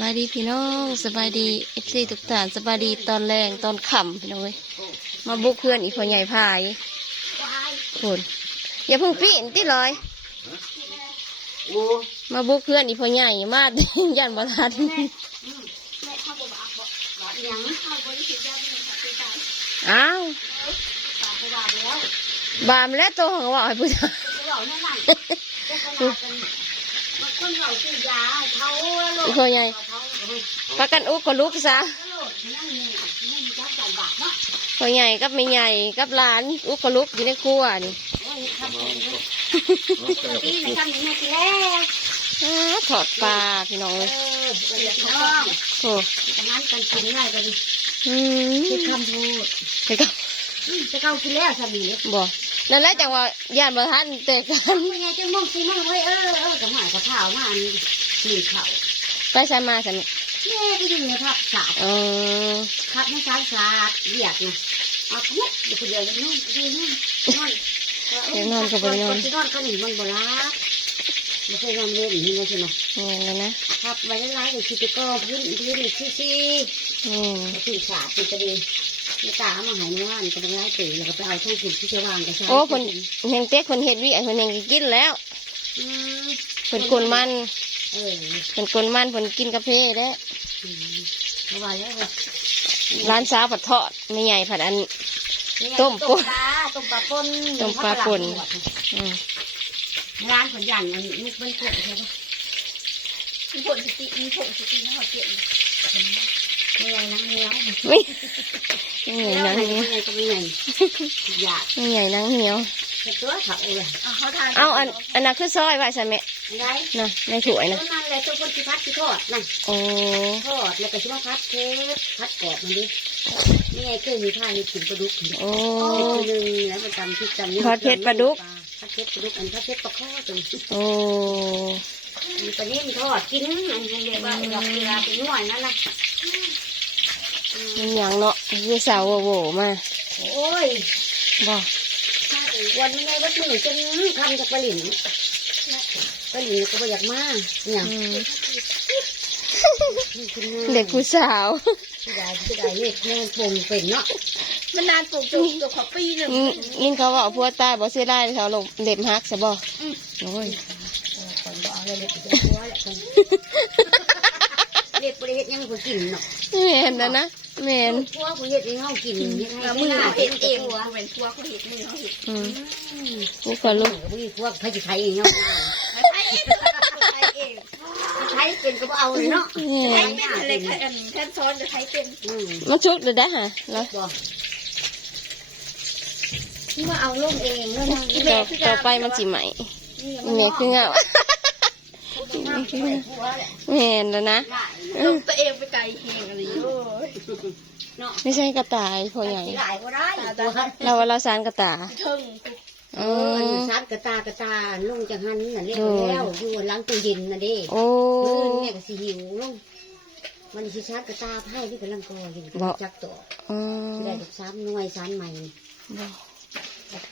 บายดีพี่น้องสบายดีเอฟซีทุกท่านสบายดีตอนแรงตอนค่ำพี่น้องเว้ยมาบุกเพื่อนอีกคนใหญ่พายคุณอย่าพิ่งปีนติลอยมาบุกเพื่อนอีกคนใหญ่มายันบทันบาบ่บ่อีหยังเข้าบ่ได้สิยาบ่ได้สิตายอ้าวตายบ่บาแล้วตัวของว่าให้ผู้ชาย คนเราซื้อยาเขาโลอีดกคนใหญ่เขาก็ประกันอุกก็ลุกซะโลดนั่นนี่นี่มีจักจันบาทเนาะคนใหญ่กับไม่ใหญ่กับหลานอุกก็ลุกอยู่ในครัวนี่โอ้ยทำเป็นเลยปีนี้ทำอย่างนี้แล้วอ้าถอดปลาพี่น้องเอเลยอเดี๋ยวพี่น้องโอ้ดังนั้นกันกินง่ายกันอืมคิดคำพูดเดี๋ยวก็จะเก้ากินแล้วสามีบอก นั่นแหละจังว่าย่านบทันแต่กันเป็นไงจังมองซีมั่งเว้ยเออเออกับหมายกับข้าวมาอันนี้หนึ่งข้าวไปใช้มาใช่ไหมแม่ก็อยู่ในภาพสาดเออครับไม่สาดสาดเหยียดนะเอาขมุกเดี๋ยวคนเดียวจะนู่นดีนู่นนอนที่นอนก็หนีมันบ่รักไม่เคยนอนเล่นนี่นะใช่ไหมนี่แล้วนะครับไว้ไล่ๆกับชิปก็พื้นพื้นซี่ซี่อืมตื่นสาดตื่นกระดี ไม่ตามาหายเมื่อวานก็ต้องไล่ตื่นแล้วก็ไปเอาช่องฝุ่นที่จะวางกับชาโอ้คนเฮงเต๊กคนเฮ็ดวิไอ้คนเฮงก็กินแล้วอืมคนกลนมันเออคนกลนมันคนกินกาแฟแล้วอืมเอาไว้แล้วร้านสาวผัดทอดไม่ใหญ่ผัดอันต้ต้มมป่ป่นนต้มปลาป่นต้มปลาป่น อืมร้านผลยันมันมุกมันกดใช่ปะมีผลสติมีผลสตินะเขาเปลี่ยน เมื่อยนังเหนียวไม่ไม่ใหญ่แล้วนังเหนียวไม่ก็ไม่ไงอยากไม่ใหญ่นังเหนียวตัวเขาเลยอะเขาทานเอาอันอันนั้นคือซอยไว้ใช่ไหมได้นะในถ้วยตัวนะนั่นเลยตัวคนที่พัดที่ทอดนั่นโอ้ทอดแล้วก็ชิว่าพัดเทปพัดกรอบมันดินี่ไงเคยมีท่าให้กินปลาดุกโอ้หนึ่งแล้วมันจำที่จำพัดเผ็ดปลาดุกพัดเผ็ดปลาดุกอันพัดเผ็ดปลาข้อตรงโอ้มีปลานิ่มทอดกินอันนี้เรียกว่าดอกเวลาเป็นหน่วดนั่นนะ มันหยังเนาะคือสาวโวๆมาโอ้ยบอกวันนี้ไงวัดหนึ่งจนทำจากปลาหลินปลาหลินก็บ่อยากมาเนี่ยอืมคุณเด็กผู้สาวผู้ใดผู้ใดเล็กแม่ปงเป็นเนาะมันนานปลูกจุกตัวขอปีหนึ่งอืมยินเขาบอกพัวตายบอกเสียได้เขาลงเล็บฮักใช่บ่โอ้ยคนบ่เอาเลยเล็กจะตัวแหละคนเล็กประเฮ็ดยังไม่คนกินเนาะแมนนะนะ แมนพวกผู้เฮ็ดยังเฮากินยังไงแล้วมืมืออหาเห็เฮ็ดดเอเองงว่าเป็นตัวเขาเห็ดมือเขาเห็ดอืมอืมนี่คนลูกผู้พวกพระจิไทยเนาะไทยเองไทยเองไทยเป็นก็บ่เอาเลยเนาะไทแม่ยเป็นอะไรไทยอันแทนซ้อนจะไทยเป็นอืมมาชุกเลยได้อฮะแล้วบ่ที่ว่าเอาลงเองเนาะนะต่อต่อไปมันจิใหม่แม่คือเงา แมนแล้วนะลงตัวเองไปไกลแหงอะไรโอ้ยเนาะไม่ใช่กระต่ายพอใหญ่หลายก็ได้ตัวเราว่าเราสารกระต่ายเทิงเออือมซัดกระตากระตาลงจากหันน่ะเรียกแล้วอยู่หลังตู้เย็นน่ะเด้โอ้มือเนี่ยก็สิหิวลงมันสิซัดกระตาไพ่ที่กำลังกออยู่จักต่ออืสิมได้จากสามหน่วยสามใหม่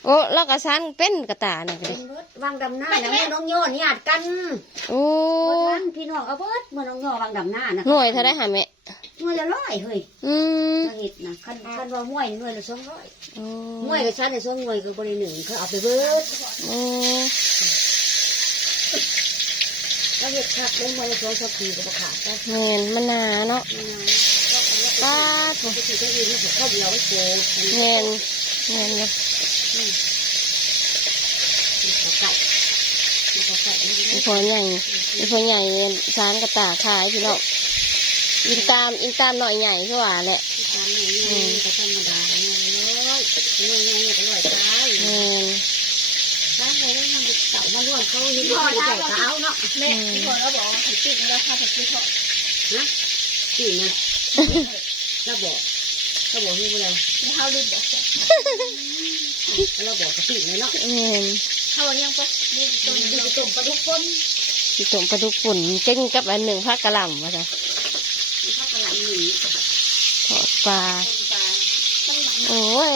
โอ้เราก็สารเป็นกระต่ายนะก็เป็ดินเบิดวางดำหน้าแล้วน้องโยนญาติกันโอ้บ่ทันพี่น้องเอาเบิดเมื่อน้องโยวางดำหน้านะหน่วยเท่าได้หาแม่หน่วยละร้อยเฮ้ยอืมถ้าเห็ดนะคันคันว่าห้วยหน่วยละสองร้อยโอ้ห้วยกับชั้นในสองหน่วยก็บริหนึ่งเขาเอาไปเบิดโอ้แล้วเห็ดคักลงมาละสองสักทีก็บ่ขาดกันแมนมันหนาเนาะนี่นะป้าปกติก็ยืนให้เขาเดียวไว้โกแม นแมนเลยเขาไก่เขาไก่นี่อีพอใหญ่อีพอใหญ่สารกระต่ายขายพี่น้องอินตามอินตามหน่อยใหญ่คือว่าแหละตามนี่นี่ก็ธรรมดาเนี่ยร้อยนี่นี่ก็ร้อยตายแมนตายเลยแล้วมันเต่ามาล้วนเขาเห็นเขาใส่ขาวเนาะแม่ที่คนก็บอกว่าไข่ปิ้งแล้วข้าวผัดกุ้งทอดนะจีนะเราบอกเราบอกให้เราที่ข้าวลืมบอก เราบอกกะปิเลยเนาะแมนข้าวยังก็นี่ตรงดูตุ่มปลาทุกคนที่ต้มปลาดุกฝุ่นเจ้งกับอันหนึ่งพักกะหล่ำมาจ้ะข้าวกะหล่ำหนีทอดปลาปลาต้นหลังโอ้ย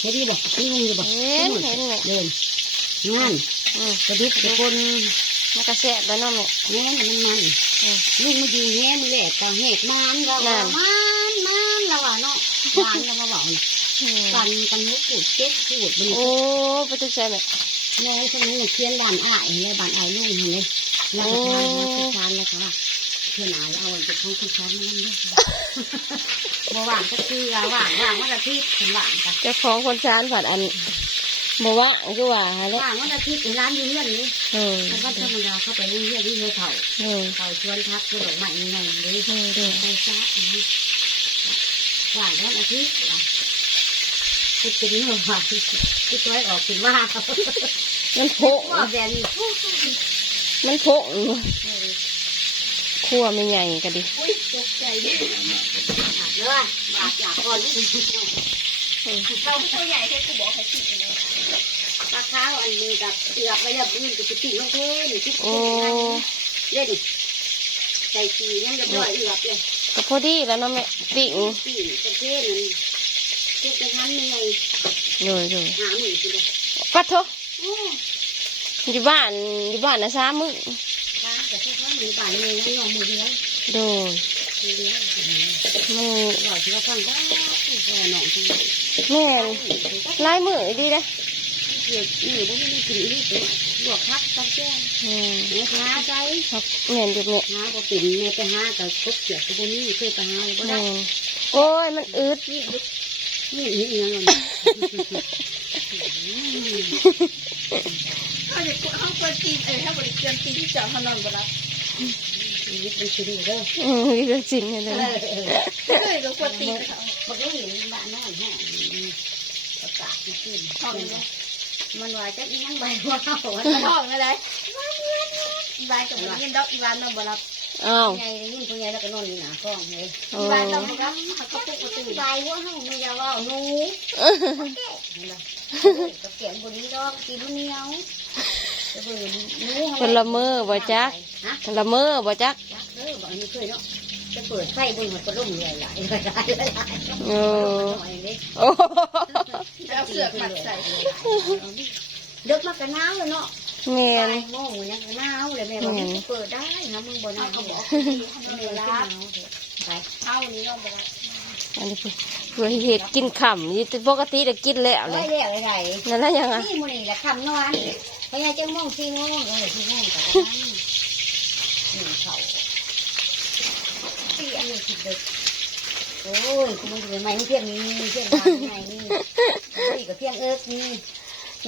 เห็นดีบ่นี่มึงอยู่บ่เห็นเห็นเลยเดินงานอืมกระดิบกระคนมันก็แซ่บแล้วเนาะแม่แง่มันมันอืมลูกมาอยู่แง่มันแหลกก็แหกมันก็นั่ว่านมันมันเรา อะเนาะหวานเรามาบอกนะอืมกันกันนุกปูดเจ็ดปูดมันโอ้ไปตึกใส่แม่แม่คนนี้เคียนบ้านอ้ายเลยบ้านอ้ายลุงเห็นเลยแล้วก็ทานมาทุกทานเลยค่ะเพื่อนอ้ายเอาไปของคุณช้างมานั่นด้วยบ่ว่างก็คือว่างว่างวันอาทิตย์ถึงว่างกันเจ้าของคนชานผัดอันบอกว่าคือว่าแล้วว่างวันอาทิตย์ร้านอยู่เรื่อนนี้เออแต่วันธรรมดาเข้าไปเรื่อยๆที่เรื่อยเขาเออเขาชวนทักชวนดอกไม้ยังไงเลยเออเด้อไปซะนะ หวางวันอาทิตย์ว่ะก็เป็นเรื่องว่าที่ตัวออกเป็นว่ามันโผงว่าแบบนี้มันโผงคั่วไม่ใหญ่ก็ดิอุ้ยตกใจดิขาดเลยบาดจากก่อนเราเท่าใหญ่แค่กูบอกให้ติดเลยปลาข้าวอันนี้กับเอือกไปแล้วมันจะติดลงเท่นี่ที่โอ้เล่น ใส่ชีนั่นเรียบร้อยเอือกเลยก็พอดีแล้วเนาะแม่ปิ่งปีนเป็นเท่นเท่นเป็นทันยังไงเลยเลยหาหมื่นสิเลยปัดเถอะโอ้อยู่บ้านอยู่บ้านนะสามมื้อปลาแต่ถ้าเขาหนีป่าเลยนั่นลองมือเดียวโดยมือเดียวมันหล่อที่ว่าฟังได้แค่หนองจังเลยแม่นลายมือดีนะเกี่ยวนี่บ่ได้กินอีกเลย ลวกพักตั้งแก้วอืมแม่หาใจครับแม่นอยู่แม่หาบ่เป็นแม่ไปหากับกบเกี่ยวกับบ่มีเคยไปหาบ่ได้แม่นโอ้ยมันอึดนี่นี่อีหยังอะเขาจะเขาควรตีนเออถ้าบริเกินตีนที่จอดถนนบ่ละนี่เป็นสิริเด้ออืมมีเรื่องจริงเลยเอนะอเออเฮ้ยก็ควรตีนเขาบ่ได้เห็นบ้านน้อยแฮะประกาศขึ้น มันว่าจักอีหยังใบว่าเฮาว่าห้องอะไรอีวานกับยินดอกอีวานนอนบ่รับอ้าวใหญ่ยิ่งผู้ใหญ่แล้วก็นอนอยู่หน้าก้องเลยโอ้อีวานนอนบ่รับเขาก็ปกประตูใบว่าเฮาไม่อยาว่าหนูกับแกงบ่ดีดอกกินมันเหนียวจะเบิ่งหนูคนละมือบ่จักคนละมือบ่จักจักเด้อบ่อันนี้เคยเนาะจะเปิดไฟบนหัวกระลุ่มใหญ่หลายหลายหลายหลายโอ้ หน่อยเด้โอ้เอาเสือกมัดใส่เด็กมากระหนาวเลยเนาะแม่นบ่ายโมงยังกระหนาวเลยแม่บอกอืมเปิดได้นะมึงบ่นอนเขาบอกมันเวบ่ลารับไปเท่านี้นอนบ่รับอันนี้คือเพื่อเห็ดกินขำนี่ปกติจะกินแล้วเอาเลไว้ยเรียกอะไรนั่นน่ะยังอะนี่มื้อนี้แหละคำนอนพญาจังโมงสี่โมงเออสี่โมงกับนั่งหนึ่งเขาสี่อันนี้สิดึก โอ้ยคุณมึงจะไม่เที่ยงนี้เที่ยงวันไงนี่นี่ก็เที่ยงเอิกนี่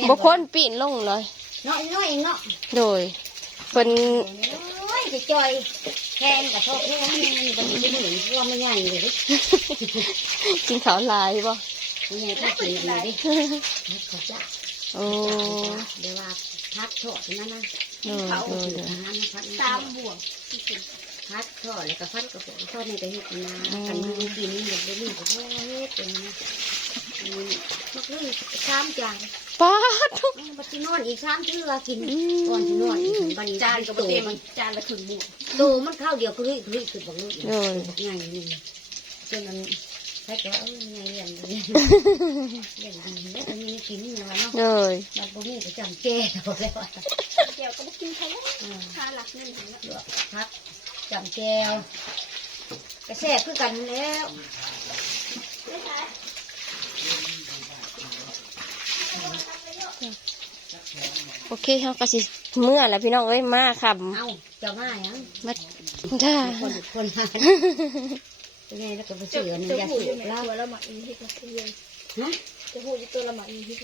บุคคลปีนลงเลยน้อยน้อยเนาะโดยเป็นโอ้ยจะจอยแทนกับโทษแทนนี่มันจะเหมือนรวมไม่ใหญ่เลยดิกินขาวลายบ่ไม่ใหญ่ถ้ากินอะไรดิเขาจะโอ้เดี๋ยวว่าพักโทษนั่นนะโดยเขาโดยโดยนั่นพักตามบ่วงที่กิน พักโทษแล้วก็พักกระโปรงโทษในกระหิบนากันมันกินเดี๋ยวนี้ก็โทษเป็นนะมันก็สามจานป้าดบัดนอนอีกสามเทื่อกินก่อนที่นอนอีกบัดจานกับบ่โตเต็มมันจานละครึ่งบ่วงโตมันข้าวเดียวคือคือคือบอกลูกง่ายนี่จนมันใช่ก็เออไงเรียนเรียนเรียนดีแล้วอันนี้กินเนี่ยว่าเนาะโดยบัดบ่มีก็จำแก่แล้วว่าเดี๋ยวก็บ่กินเขาแล้วค่าหลักเงินหันละลวกพัก จำแก้วกระแซ่บคือกันแล้วโอเคเขาก็สิเมื่อแล้วพี่น้องเอ้ยมาคเอาจะมาหยังำมาจ้าคนคนมาเป็นไงแล้วก็ไปจะเสือหนึ่งจะยาหูสูอยู่บไหนแล้ว ตัวละหมาอีเฮ็ดละเรียนฮะ จะหูอยู่ตัวละหมาอีเฮ็ด